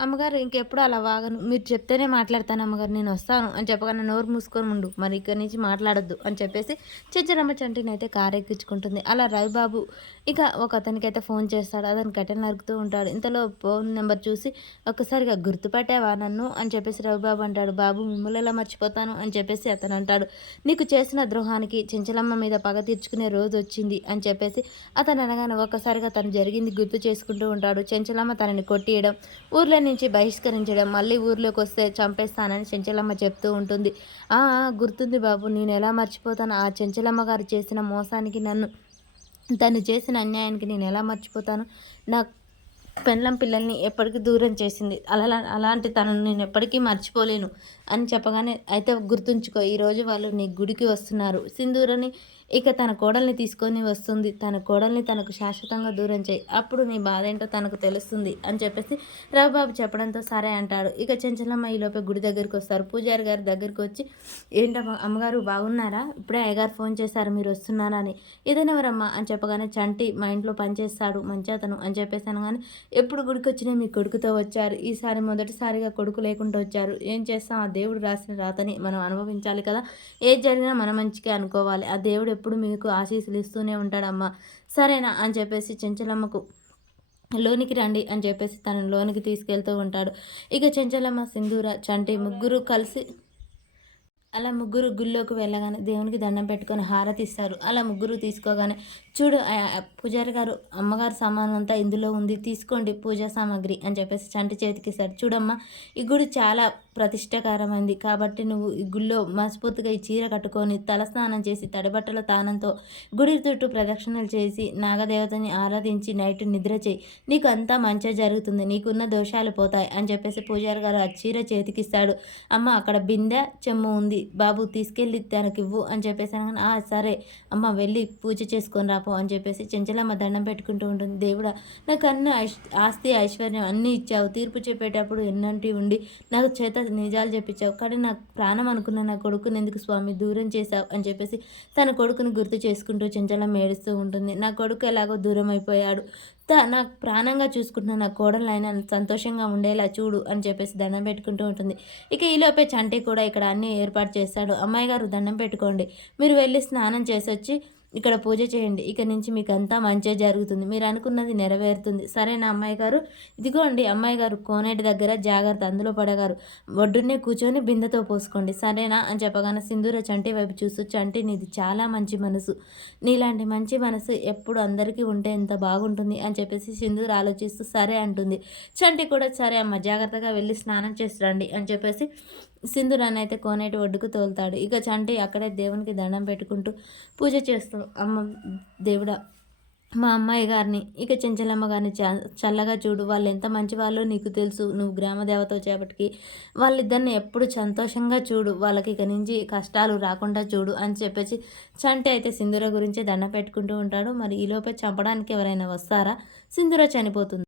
అమ్మగారు ఇంకెప్పుడు అలా వాగను. మీరు చెప్తేనే మాట్లాడతాను అమ్మగారు. నేనొస్తాను అని చెప్పగానే నోరు మూసుకొని ఉండు. మరి ఇక్కడి నుంచి మాట్లాడొద్దు అని చెప్పేసి చెంచలమ్మ చంటినైతే కారెక్కించుకుంటుంది. అలా రవిబాబు ఇక ఒకతనికైతే ఫోన్ చేస్తాడు. అతను కట్టెలు నరుకుతూ ఉంటాడు. ఇంతలో ఫోన్ నెంబర్ చూసి ఒక్కసారిగా గుర్తుపట్టావా నన్ను అని చెప్పేసి రవిబాబు అంటాడు. బాబు మిమ్మల్ని ఎలా మర్చిపోతాను అని చెప్పేసి అతను అంటాడు. నీకు చేసిన ద్రోహానికి చెంచలమ్మ మీద పగ తీర్చుకునే రోజు వచ్చింది అని చెప్పేసి అతను అనగానే ఒక్కసారిగా తను జరిగింది గుర్తు చేసుకుంటూ ఉంటాడు. చెంచలమ్మ తనని కొట్టియడం, ఊర్లో నుంచి బహిష్కరించడం, మళ్ళీ ఊర్లోకొస్తే చంపేస్తానని చెంచలమ్మ చెప్తూ ఉంటుంది. ఆ! ఆ! గుర్తుంది బాబు. నేనెలా మర్చిపోతాను. ఆ చెంచలమ్మ గారు చేసిన మోసానికి తను చేసిన అన్యాయానికి నేనెలా మర్చిపోతాను. నా పెండ్లం పిల్లల్ని ఎప్పటికి దూరం చేసింది. అలాంటి తనను నేను ఎప్పటికీ మర్చిపోలేను అని చెప్పగానే, అయితే గుర్తుంచుకో ఈరోజు వాళ్ళు నీ గుడికి వస్తున్నారు. సింధూరని ఇక తన కోడల్ని తీసుకొని వస్తుంది. తన కోడల్ని తనకు శాశ్వతంగా దూరం చేయి. అప్పుడు నీ బాధ ఏంటో తనకు తెలుస్తుంది అని చెప్పేసి రవిబాబు చెప్పడంతో సరే అంటాడు. ఇక చెంచలమ్మ ఈలోపే గుడి దగ్గరికి వస్తారు. పూజారి గారి దగ్గరికి వచ్చి, ఏంటమ్మా అమ్మగారు బాగున్నారా? ఇప్పుడే అయ్యగారు ఫోన్ చేశారు మీరు వస్తున్నారా అని. ఇతనెవరమ్మా అని చెప్పగానే, చంటి మా ఇంట్లో పనిచేస్తాడు మంచి అని చెప్పేసి అనగానే, ఎప్పుడు గుడికొచ్చినా మీ కొడుకుతో వచ్చారు. ఈసారి మొదటిసారిగా కొడుకు లేకుండా వచ్చారు. ఏం చేస్తాం, ఆ దేవుడు రాసిన రాతని మనం అనుభవించాలి కదా! ఏది జరిగినా మన మంచికే అనుకోవాలి. ఆ దేవుడు ఎప్పుడు మీకు ఆశీస్సులు ఇస్తూనే ఉంటాడమ్మా. సరేనా అని చెప్పేసి చెంచలమ్మకు లోనికి రండి అని చెప్పేసి తనను లోనికి తీసుకెళ్తూ ఉంటాడు. ఇక చెంచలమ్మ, సింధూర, చంటి ముగ్గురు కలిసి అలా ముగ్గురు గుళ్ళోకి వెళ్ళగానే దేవునికి దండం పెట్టుకొని హారతిస్తారు. అలా ముగ్గురు తీసుకోగానే, చూడు పూజారి గారు అమ్మగారు సామాను అంతా ఇందులో ఉంది, తీసుకోండి పూజా సామాగ్రి అని చెప్పేసి చంటి చేతికిస్తాడు. చూడమ్మా ఈ గుడి చాలా ప్రతిష్టకరమైంది కాబట్టి నువ్వు ఈ గుళ్ళో మనస్ఫూర్తిగా ఈ చీర కట్టుకొని తలస్నానం చేసి తడిబట్టల తానంతో గుడి చుట్టూ ప్రదక్షిణలు చేసి నాగదేవతని ఆరాధించి నైట్ నిద్ర చేయి. నీకు అంతా మంచిగా జరుగుతుంది. నీకున్న దోషాలు పోతాయి అని చెప్పేసి పూజారి గారు ఆ చీర చేతికిస్తాడు. అమ్మ అక్కడ బిందె చెమ్ము ఉంది బాబు తీసుకెళ్ళి తనకివ్వు అని చెప్పేసి అనగానే, సరే అమ్మ వెళ్ళి పూజ చేసుకొని రాపో అని చెప్పేసి చెంచలమ్మ దండం పెట్టుకుంటూ ఉంటుంది. దేవుడా నాకు అన్ని ఆస్తి ఐశ్వర్యం అన్నీ ఇచ్చావు. తీర్పు చెప్పేటప్పుడు ఎన్నంటి ఉండి నాకు చేత నిజాలు చెప్పించావు. కానీ నాకు ప్రాణం అనుకున్న నా కొడుకుని ఎందుకు స్వామి దూరం చేశావు అని చెప్పేసి తన కొడుకుని గుర్తు చేసుకుంటూ చెంచలమ్మ ఏడుస్తూ ఉంటుంది. నా కొడుకు ఎలాగో దూరం అయిపోయాడు. నాకు ప్రాణంగా చూసుకుంటున్న నా కోడలైనా సంతోషంగా ఉండేలా చూడు అని చెప్పేసి దండం పెట్టుకుంటూ ఉంటుంది. ఇక ఈలోపే చంటి కూడా ఇక్కడ అన్నీ ఏర్పాటు చేస్తాడు. అమ్మాయి గారు దండం పెట్టుకోండి. మీరు వెళ్ళి స్నానం చేసొచ్చి ఇక్కడ పూజ చేయండి. ఇక నుంచి మీకు అంతా మంచే జరుగుతుంది. మీరు అనుకున్నది నెరవేరుతుంది. సరేనా అమ్మాయి గారు? ఇదిగోండి అమ్మాయి గారు కోనేటి దగ్గర జాగ్రత్త అందులో పడగారు. ఒడ్డున్నే కూర్చొని బిందెతో పోసుకోండి. సరేనా అని చెప్పగానే సింధూర చంటి వైపు చూస్తూ, చంటి నీది చాలా మంచి మనసు. నీలాంటి మంచి మనసు ఎప్పుడు అందరికీ ఉంటే ఎంత బాగుంటుంది అని చెప్పేసి సింధూర ఆలోచిస్తూ సరే అంటుంది. చంటి కూడా సరే అమ్మ జాగ్రత్తగా వెళ్ళి స్నానం చేసి రండి అని చెప్పేసి సింధూరాన్నైతే కోనేటి ఒడ్డుకు తోలుతాడు. ఇక చంటి అక్కడే దేవునికి దండం పెట్టుకుంటూ పూజ చేస్తూ, అమ్మ దేవుడా మా అమ్మాయి గారిని ఇక చెంచలమ్మ గారిని చల్లగా చూడు. వాళ్ళు ఎంత మంచి వాళ్ళో నీకు తెలుసు. నువ్వు గ్రామ దేవత వచ్చేపటికి వాళ్ళిద్దరిని ఎప్పుడు సంతోషంగా చూడు. వాళ్ళకి ఇక నుంచి కష్టాలు రాకుండా చూడు అని చెప్పేసి చంటి అయితే సింధూర గురించి దండం పెట్టుకుంటూ ఉంటాడు. మరి ఈలోపే చంపడానికి ఎవరైనా వస్తారా? సింధూర చనిపోతుంది.